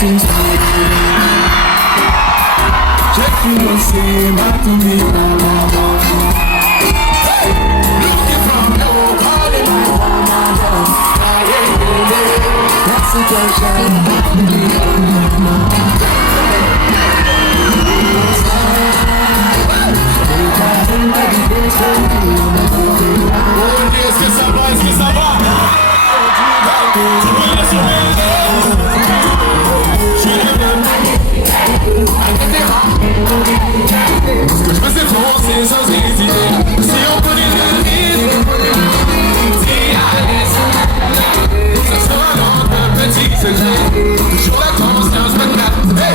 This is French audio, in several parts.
things check you and say my to me. Looking from your calling my mama. That's the question. Est-ce que ça va? Est-ce que ça va? Tu veux la sauver? Je suis le même. Ce que je veux c'est foncer sans hésiter. Si on connaît le rythme, si à l'aise, ça sera dans un petit secret. Toujours la conscience maintenant. Hey,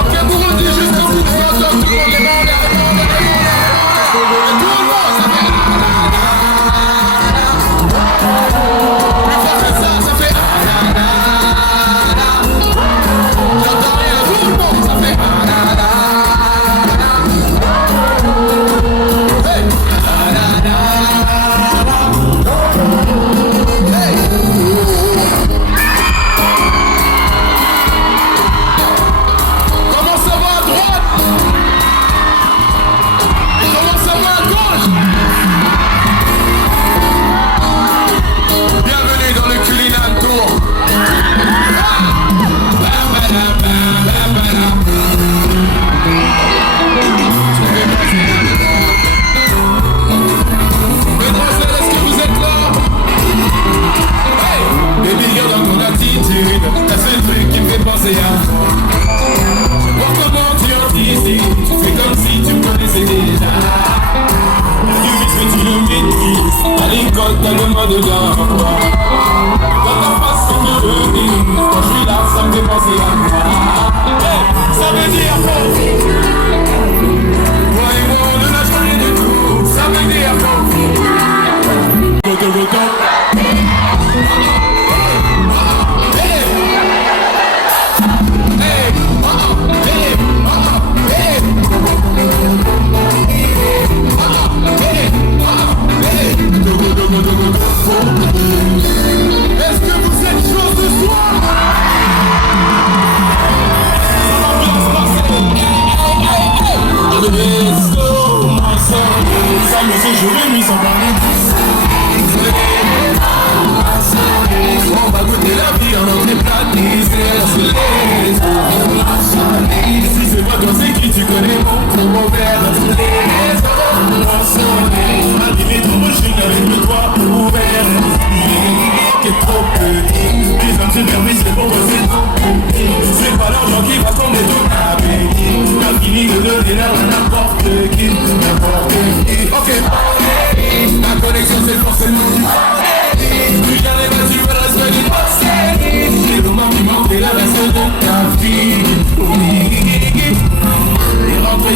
ok, pour le dire juste un bout de temps, tout le monde est mort.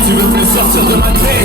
Tu veux plus sortir de ma tête.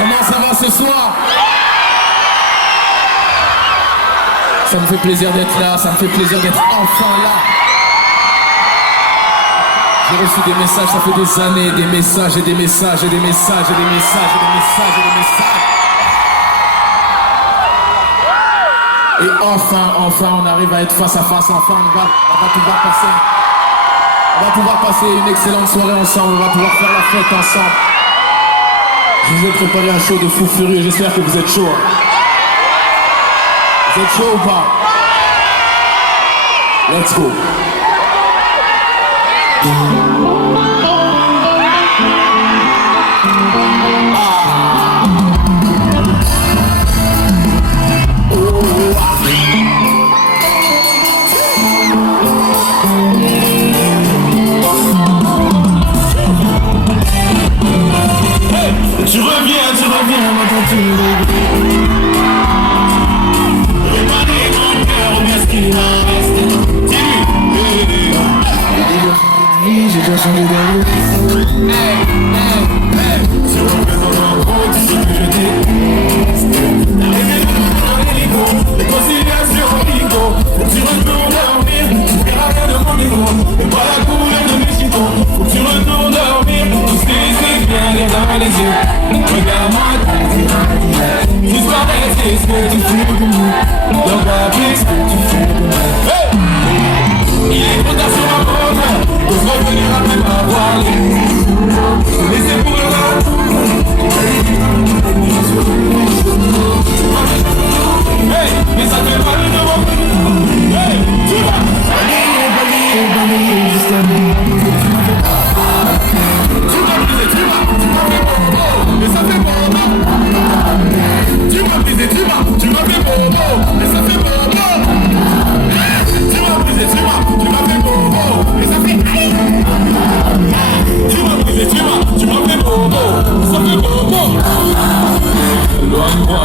Comment ça va ce soir? Ça me fait plaisir d'être là, ça me fait plaisir d'être enfin là. J'ai reçu des messages, ça fait des années, des messages et des messages et des messages et des messages et des messages et des messages. Et enfin, on arrive à être face à face, enfin, on va pouvoir passer une excellente soirée ensemble, on va pouvoir faire la fête ensemble. Je vous ai préparé un show de fou furieux, j'espère que vous êtes chaud. Vous êtes chaud ou pas? Let's go. Tu reviens, maintenant tu me réparer mon cœur, ou bien ce qu'il en reste. Dis-lui, j'ai déjà changé d'avis. Sur le présent en gros, tu sais que je déteste. L'arrivée de l'hélico, les conciliations bingo. Faut que tu retournes dormir, tu verras rien de mon niveau. Et pas la couleur de mes chitons. Faut que tu retournes dormir, tu sais bien les dans les yeux. Regarde-moi, juste pas rester ce que tu fais de nous. Donc pas plus ce que tu fais de moi. Il est trop tard sur la porte, faut revenir après m'avoir laissé pour le rap. Hey, mais ça te fait mal de voir. Hey, tu vas. Mais ça fait bobo. Tu m'as brisé, tu m'as fait bobo. Mais ça fait bobo. Tu m'as brisé, tu m'as fait bobo. Mais ça fait aïe. Tu m'as brisé, tu m'as fait bobo. Ça fait bobo. Loin de moi,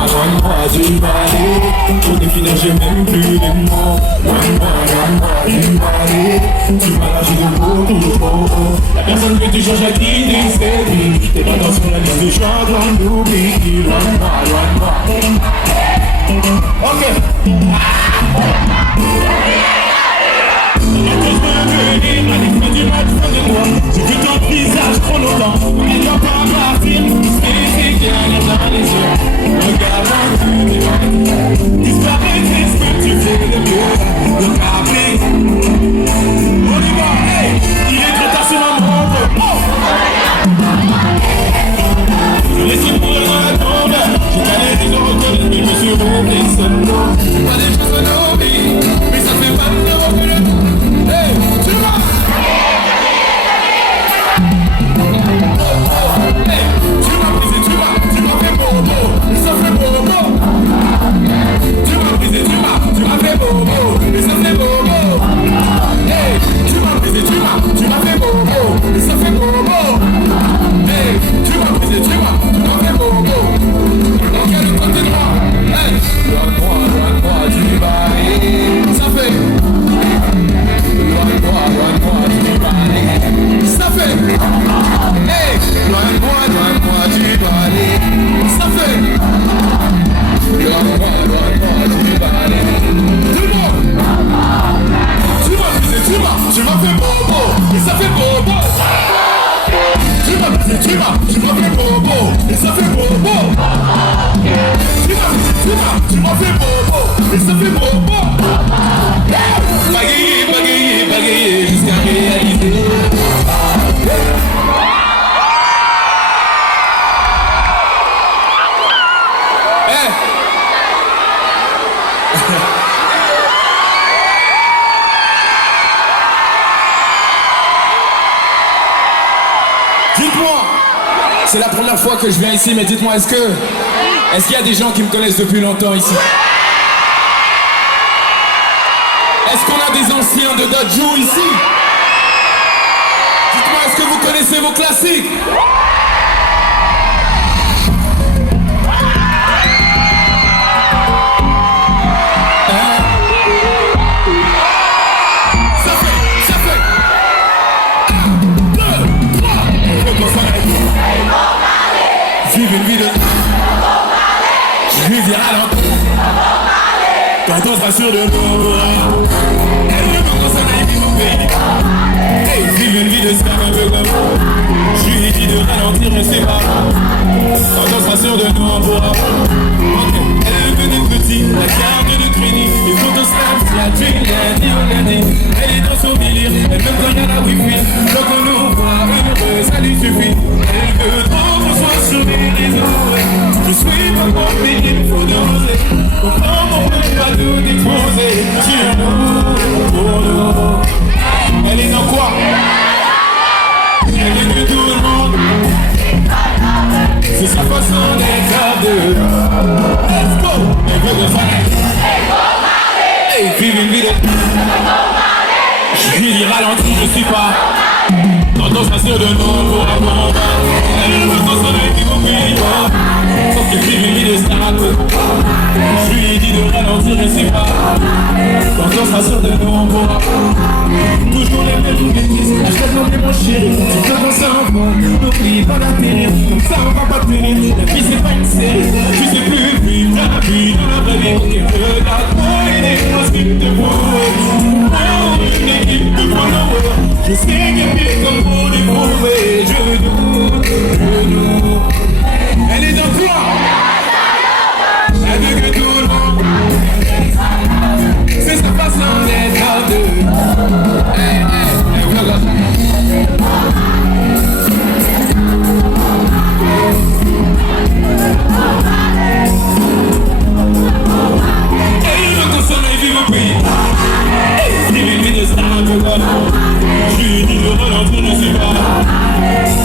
tu vas aller. Pour définir, j'ai même plus les mots. Loin de moi, tu vas aller. Tu m'as lâché de beaucoup trop. La personne que tu changes à qui c'est lui. T'es pas dans sur la liste de choix, loin d'oubli. Loin de moi. Ok. J'ai vu ton visage trop longtemps. Elle doit pas partir. C'est bien dans les yeux. Regarde-moi, disparaît, c'est ce que tu fais de mieux. Le café. On y va, hey. Il est trop tard sur ma montre. Je laisse mourir dans la tombe. J'ai calé des reconnaître, mais je me suis roulé solo. Pas des choses de vie, mais ça fait mal de reculer. Hey, tu vas. Hey, tu m'as brisé, tu m'as fait bobo. Mais ça fait bobo. Tu m'as brisé, tu m'as fait bobo. Mais ça fait bobo. Hey, tu m'as brisé, tu m'as fait bobo. Mais ça fait bobo. Hey, tu m'as brisé, tu m'as fait bobo. Ok, le côté droit. Hey, loin-moi, tu vas aller. Ça fait. Loin-moi, tu vas aller. Ça fait. Hey, loin-moi, tu vas aller. Ça fait. Loin-moi, tu vas aller. Tout le monde. Tu m'as brisé, tu m'as fait bobo. Et ça fait bobo. Tu m'as brisé, tu m'as fait bobo. Et ça fait bobo. Tu m'as brisé, tu m'as fait bobo. Et ça fait bobo. Bagayer, jusqu'à réaliser. Dites-moi, c'est la première fois que je viens ici, mais dites-moi, est-ce qu'il y a des gens qui me connaissent depuis longtemps ici? Est-ce qu'on a des anciens de Dajou ici? Dites-moi, est-ce que vous connaissez vos classiques? Vive une vie de... sera sûr de nous. Elle veut qu'on s'en aille vivre au pays. Hey, vivre une vie de star un peu comme je lui ai dit de ralentir, mais c'est pas quand on sera sûr de nous, on pourra. Elle veut des petits, la carte de crédit, les photos snaps, la dream, lundi au lundi. Elle est dans son délire, elle veut qu'on y a la wifi. Donc on nous voit heureux, ça lui suffit. Elle veut trop qu'on soit sur les réseaux. Je suis pas pour payer, il faut doser. Pourtant on peut pas nous déposer. Sur nous, pour nous. Elle est dans quoi? Elle est de tout le monde. C'est sa façon d'être à deux. Let's go! Elle veut de faire. Hey, vive une vie de. Je lui dis ralenti, je suis pas. Quand on s'assure de nous pour avoir un bas. Elle veut qu'on s'en aille qui vous paye pas. Sauf que vive une vie de star. Je lui dis de ralentir, je suis pas. Quand on s'assure de nous on pourra. Toujours les mêmes bêtises. Achète l'homme mon chéri. Tu veux qu'on s'en va. N'oublie pas d'atterrir. Comme ça on va pas tenir. La vie c'est pas une série. Tu sais plus vivre la vie dans la vraie vie. Ok, regarde-moi une équipe de vous. Une équipe de followers. Je sais qu'il y a pire comme pour les prouver. Je doute. Elle est dans quoi? Elle veut que tout le monde. C'est sa façon d'être à deux. Hey, hey, voilà. Elle veut qu'on s'en aille vivre au pays. Vive une vie de star un peu comme. Je lui dis de ralentir, je suis pas.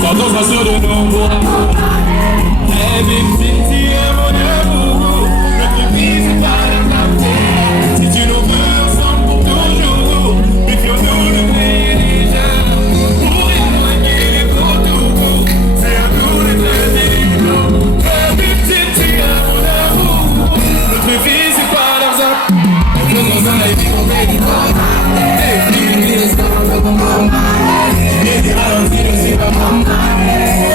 Quand on sera sûr de nous, on pourra. Elle vit une petite mon amour. Notre vie c'est pas la clarté. Si tu nous veux ensemble pour toujours, méfions-nous de payer les gens. Pour éloigner les photos, c'est à nous de tenir. Elle vit une petite mon amour. Notre vie c'est pas l'argent. On veut qu'on s'en aille vivre au pays. Hey, vive une vie de star un peu comme moi. Et des ralentis de si pas moi.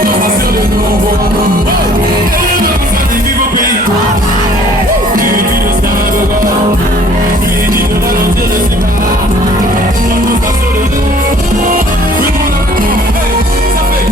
On sera sûr de nous, on voit. Elle veut qu'on s'en aille vivre au pays. Vive une vie de star un peu comme moi. Je lui ai dit de ralentir, je sais pas. On sera sûr de nous. Oui, mon amour, hey, ça fait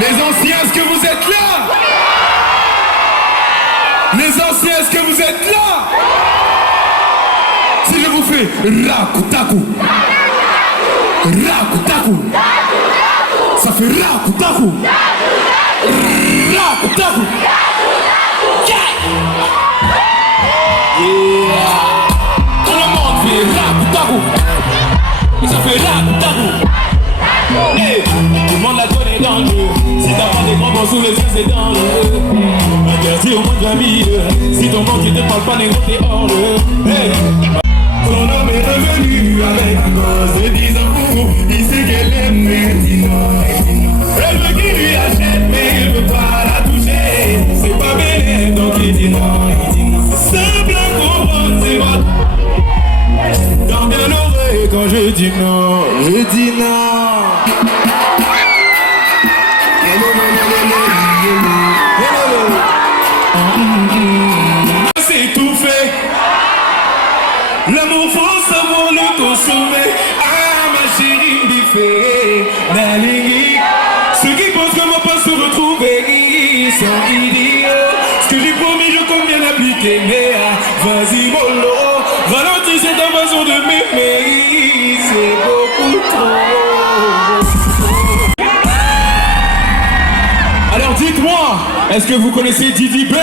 les anciens, est-ce que vous êtes là? Les anciens, est-ce que vous êtes là? Si je vous fais rakutaku, rakutaku, ça fait rakutaku, rakutaku. Yeah. Tout le monde fait rakutaku, ça fait rakutaku. Hey, tout le monde la connaît dans le jeu. Si t'as pas des grands bons sous les yeux, c'est dans le jeu. Interdit au moins de la vie. Si ton banque ne te parle pas, négro, t'es hors le. Hey. Son homme est revenu avec un gosse de 10 ans. Il sait qu'elle aime, mais dis non. Elle veut qu'il lui achète, mais il veut pas la toucher. C'est pas belle, donc il dit non. C'est simple à comprendre, c'est moi. Dans bien l'oreille, quand je dis non, je dis non. C'est tout fait. L'amour faut savoir le consommer. Ah ma chérie biffée, Nalingi. Ceux qui pensent que mon pas se retrouver, ils sont idiots. Ce que j'ai promis, je compte bien appliquer. Mais vas-y mollo, ralentis cette façon de m'aimer. C'est beaucoup trop. Alors dites-moi, est-ce que vous connaissez Didi B?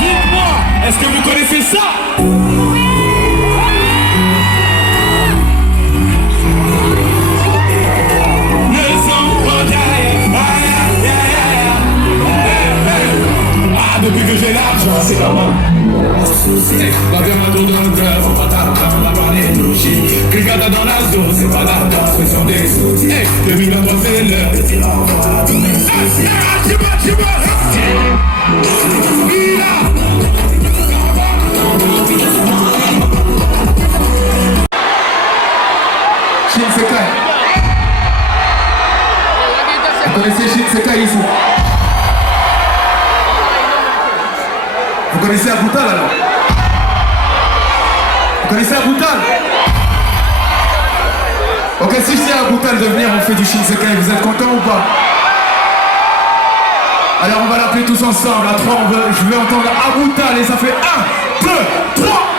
Dites-moi, est-ce que vous connaissez ça? Le sang depuis que j'ai l'argent, c'est pas mal. La terre m'a tout dans le cœur, faut pas t'attendre, la barre est louchée. Cricata dans la zone, c'est pas la danse, mais sur des outils. Le vide n'a pas fait l'heure, et tu l'envoies à tous mes soucis. Shinsekai. Vous connaissez Shinsekai ici? Vous connaissez Aboutal alors? Vous connaissez Aboutal? Ok, si je dis à Aboutal de venir, on fait du Shinsekai, vous êtes contents ou pas? Alors on va l'appeler tous ensemble, à 3, je veux entendre Aboutal et ça fait 1, 2, 3.